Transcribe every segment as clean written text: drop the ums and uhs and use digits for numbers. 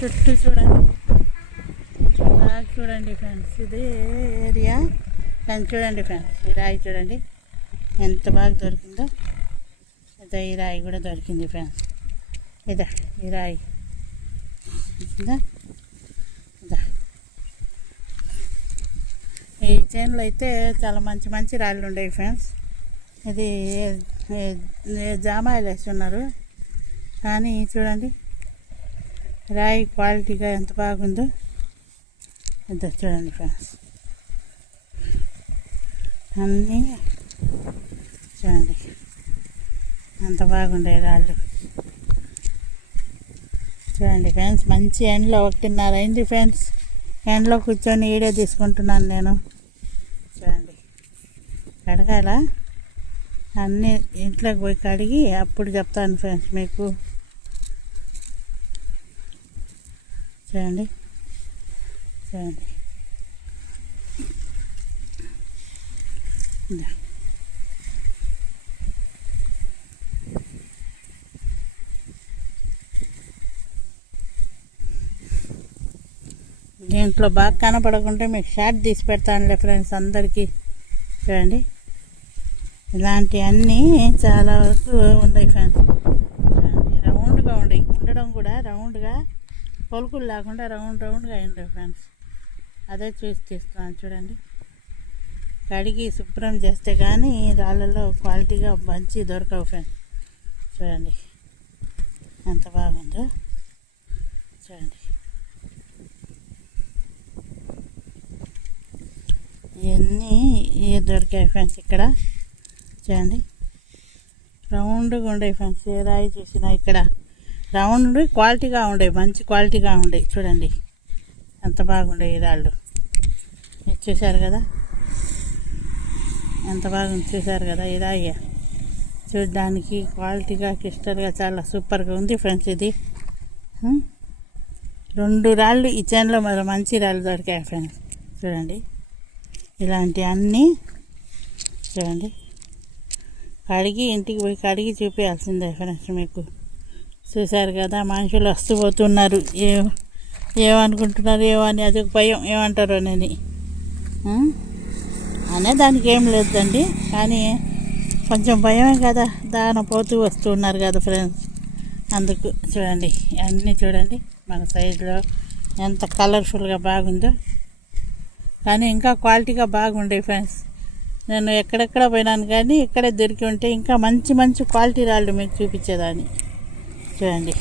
చుట్టూ చూడండి, బాగా చూడండి ఫ్రెండ్స్. ఇది ఏరియా కానీ చూడండి ఫ్రెండ్స్, ఈ రాయి చూడండి ఎంత బాగా దొరికిందో. ఇదా ఈ రాయి కూడా దొరికింది ఫ్రెండ్స్. ఇదా ఈ రాయి, ఇదా ఇదా. ఈ చేనులో అయితే చాలా మంచి మంచి రాళ్ళు ఉండేవి ఫ్రెండ్స్. ఇది జామాయిలు వేసి ఉన్నారు కానీ చూడండి రాయి క్వాలిటీగా ఎంత బాగుందో. ఇద్దరు చూడండి ఫ్రెండ్స్, అన్నీ చూడండి అంత బాగుండే రాళ్ళు. చూడండి ఫ్రెండ్స్, మంచి ఎండలో 1:30 అయింది ఫ్రెండ్స్. ఎండలో కూర్చొని వీడియో తీసుకుంటున్నాను నేను. చూడండి కడగాల, అన్నీ ఇంట్లోకి పోయి కడిగి అప్పుడు చెప్తాను ఫ్రెండ్స్ మీకు. చూడండి చూడండి దీంట్లో బాగా కనపడకుంటే మీకు షార్ట్ తీసి పెడతానులే ఫ్రెండ్స్ అందరికీ. చూడండి ఇలాంటివన్నీ చాలా వరకు ఉన్నాయి ఫ్రెండ్స్. చూడండి రౌండ్గా ఉండడం కూడా రౌండ్గా, పొలుకులు లేకుండా రౌండ్గా ఉండవు ఫ్రెండ్స్. అదే చూసి తీస్తున్నాను. చూడండి కడిగి శుభ్రం చేస్తే కానీ రాళ్ళలో క్వాలిటీగా మంచి దొరకవు ఫ్రెండ్స్. చూడండి ఎంత బాగుందో. చూడండి ఇవన్నీ దొరికాయి ఫ్రెండ్స్ ఇక్కడ. చూడండి రౌండ్గా ఉండేవి ఫ్రెండ్స్. ఏ రాయి చూసినా ఇక్కడ రౌండ్ క్వాలిటీగా ఉండే, మంచి క్వాలిటీగా ఉండే. చూడండి ఎంత బాగుండే ఈ రాళ్ళు. చూశారు కదా ఎంత బాగుంది, చూశారు కదా ఈ రాయి. చూడడానికి క్వాలిటీగా క్రిస్టల్గా చాలా సూపర్గా ఉంది ఫ్రెండ్స్. ఇది 2 రాళ్ళు ఈ చేనులో మరి మంచి రాళ్ళు దొరికాయి ఫ్రెండ్స్. చూడండి ఇలాంటివన్నీ చూడండి కడిగి ఇంటికి పోయి కడిగి చూపించాల్సిందే ఫ్రెండ్స్ మీకు. చూశారు కదా మనుషులు వస్తూ పోతున్నారు. ఏమనుకుంటున్నారు, ఏమని అదొక భయం, ఏమంటారు అని అనే దానికి ఏం లేదండి, కానీ కొంచెం భయమే కదా, దాన పోతూ వస్తూ ఉన్నారు కదా ఫ్రెండ్స్, అందుకు. చూడండి అన్నీ చూడండి మన సైడ్లో ఎంత కలర్ఫుల్గా బాగుందో. కానీ ఇంకా క్వాలిటీగా బాగుండే ఫ్రెండ్స్. నేను ఎక్కడెక్కడ పోయినాను కానీ ఇక్కడే దొరికి ఉంటే ఇంకా మంచి మంచి క్వాలిటీ రాళ్ళు మీకు చూపించేదాన్ని. చూడండి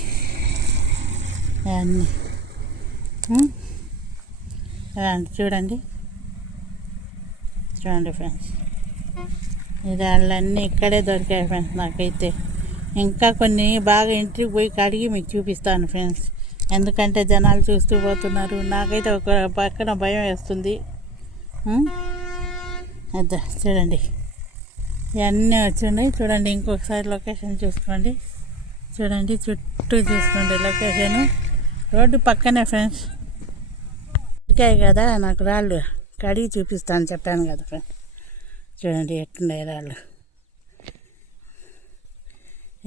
అన్నీ చూడండి చూడండి ఫ్రెండ్స్, ఈ రాళ్ళన్నీ ఇక్కడే దొరికాయి ఫ్రెండ్స్ నాకైతే. ఇంకా కొన్ని బాగా ఇంటికి పోయి కడిగి మీకు చూపిస్తాను ఫ్రెండ్స్, ఎందుకంటే జనాలు చూస్తూ పోతున్నారు. నాకైతే ఒక పక్కన భయం వేస్తుంది. అదే చూడండి ఇవన్నీ వచ్చినాయి. చూడండి ఇంకొకసారి లొకేషన్ చూసుకోండి. చూడండి చుట్టూ చూసుకోండి లొకేషను. రోడ్డు పక్కనే ఫ్రెండ్స్. దొరికాయి కదా నాకు రాళ్ళు, కడిగి చూపిస్తాను చెప్పాను కదా ఫ్రెండ్స్. చూడండి ఎట్టున్నాయి రాళ్ళు.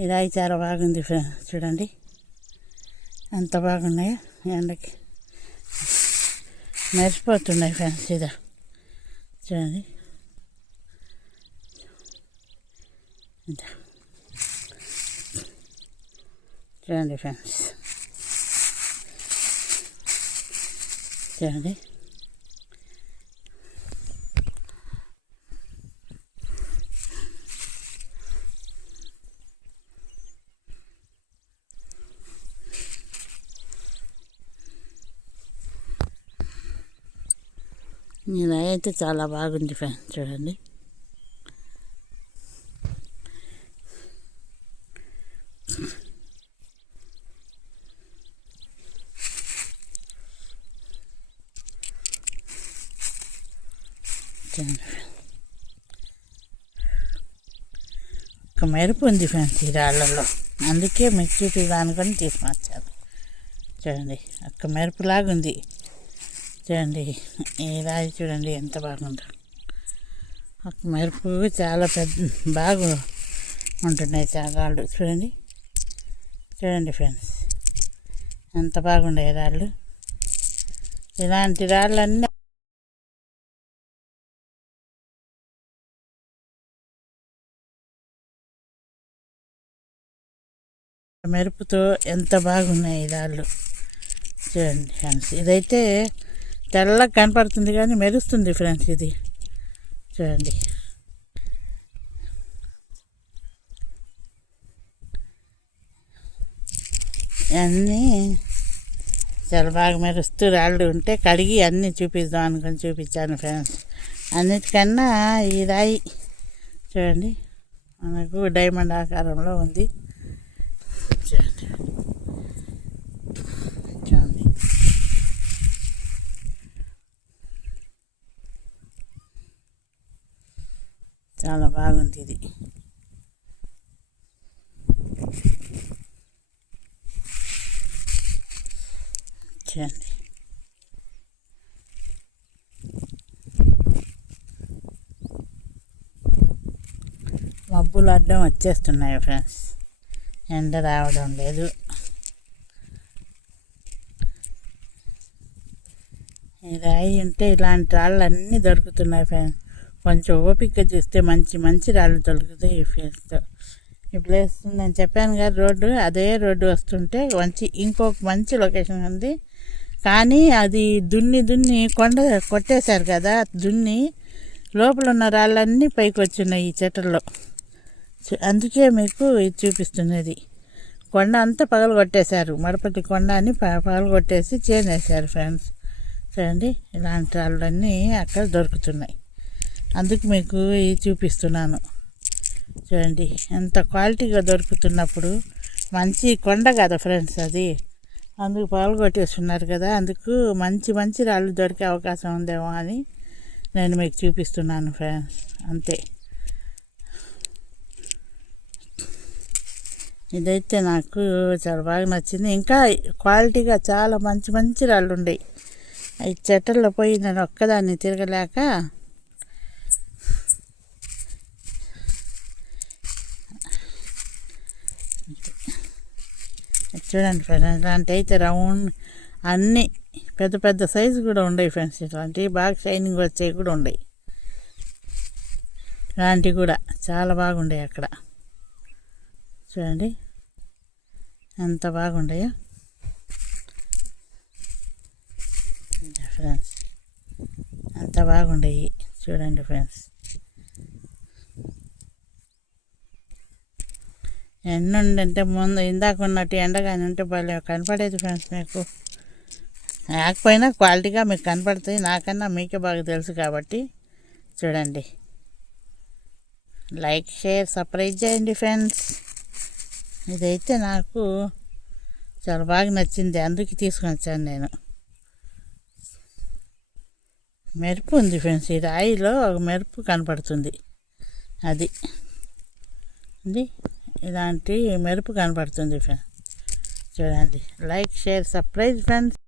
ఈ రాయి చాలా బాగుంది ఫ్రెండ్స్. చూడండి ఎంత బాగున్నాయో, ఎండకి మెరిసిపోతున్నాయి ఫ్రెండ్స్. ఇదా చూడండి ఇదా చూడండి ఫ్రెండ్స్. చూడండి ఈ రాయి అయితే చాలా బాగుంది ఫ్రెండ్స్. చూడండి ఒక మెరుపు ఉంది ఫ్రెండ్స్ ఈ రాళ్ళల్లో, అందుకే మీకు చూపించడానికని తీసుకొచ్చాను. చూడండి ఒక్క మెరుపులాగా ఉంది. చూడండి ఈ రాయి చూడండి ఎంత బాగుందో. ఒక మెరుపు చాలా పెద్ద బాగా ఉంటున్నాయి చాగాళ్ళు. చూడండి చూడండి ఫ్రెండ్స్ ఎంత బాగుండే రాళ్ళు. ఇలాంటి రాళ్ళన్నీ మెరుపుతో ఎంత బాగున్నాయి ఈ రాళ్ళు చూడండి ఫ్రెండ్స్. ఇదైతే తెల్లగా కనపడుతుంది కానీ మెరుస్తుంది ఫ్రెండ్స్. ఇది చూడండి. అన్నీ చాలా బాగా మెరుస్తూ రాళ్ళు ఉంటే కడిగి అన్నీ చూపిద్దాం అనుకొని చూపించాను ఫ్రెండ్స్. అన్నిటికన్నా ఈ రాయి చూడండి మనకు డైమండ్ ఆకారంలో ఉంది. చూడండి చూడండి చాలా బాగుంది ఇది. చూడండి మబ్బులు అడ్డం వచ్చేస్తున్నాయి ఫ్రెండ్స్. ఎండ రావడం లేదు. ఈ రాయి ఉంటే ఇలాంటి రాళ్ళు అన్నీ దొరుకుతున్నాయి ఫ్రెండ్స్. కొంచెం ఓపిక చూస్తే మంచి మంచి రాళ్ళు దొరుకుతాయి ఈ ప్లేస్లో. ఈ ప్లేస్ నేను చెప్పాను కదా రోడ్డు, అదే రోడ్డు వస్తుంటే ఇంకొక మంచి లొకేషన్ ఉంది. కానీ అది దున్ని కొండ కొట్టేశారు కదా, దున్ని లోపల ఉన్న రాళ్ళన్నీ పైకి వచ్చినాయి ఈ చెట్లలో. అందుకే మీకు ఇది చూపిస్తున్నది. కొండ అంతా పగలగొట్టేశారు, మడపటి కొండ అని పగలగొట్టేసి చేనేశారు ఫ్రెండ్స్. చూడండి ఇలాంటి రాళ్ళన్నీ అక్కడ దొరుకుతున్నాయి. అందుకు మీకు ఇది చూపిస్తున్నాను. చూడండి ఎంత క్వాలిటీగా దొరుకుతున్నప్పుడు. మంచి కొండ కదా ఫ్రెండ్స్ అది, అందుకు పగలగొట్టేస్తున్నారు కదా. అందుకు మంచి మంచి రాళ్ళు దొరికే అవకాశం ఉందేమో అని నేను మీకు చూపిస్తున్నాను ఫ్రెండ్స్. అంతే. ఇదైతే నాకు చాలా బాగా నచ్చింది. ఇంకా క్వాలిటీగా చాలా మంచి మంచి రాళ్ళు ఉన్నాయి. ఈ చెట్టల్లో పోయి నేను ఒక్కదాన్ని తిరగలేక చూడండి ఫ్రెండ్స్. ఇలాంటి అయితే రౌండ్ అన్నీ పెద్ద పెద్ద సైజు కూడా ఉన్నాయి ఫ్రెండ్స్. ఇట్లాంటివి బాగా షైనింగ్ వచ్చేవి కూడా ఉన్నాయి. ఇలాంటివి కూడా చాలా బాగుంటాయి అక్కడ. చూడండి ఎంత బాగుంటాయో ఫ్రెండ్స్. ఎంత బాగుంటాయి చూడండి ఫ్రెండ్స్. ఎండుండంటే ముందు ఇందాక ఉన్నట్టు ఎండగానే ఉంటే భలే కనపడేది ఫ్రెండ్స్. మీకు లేకపోయినా క్వాలిటీగా మీకు కనపడుతుంది. నాకన్నా మీకే బాగా తెలుసు కాబట్టి చూడండి. లైక్ షేర్ సబ్స్క్రైబ్ చేయండి ఫ్రెండ్స్. ఇదైతే నాకు చాలా బాగా నచ్చింది, అందుకే తీసుకొని వచ్చాను నేను. మెరుపు ఉంది ఫ్రెండ్స్. ఈ రాయిలో ఒక మెరుపు కనపడుతుంది. అది ఇలాంటి మెరుపు కనపడుతుంది ఫ్రెండ్స్. చూడండి లైక్ షేర్ సబ్స్క్రైబ్ ఫ్రెండ్స్.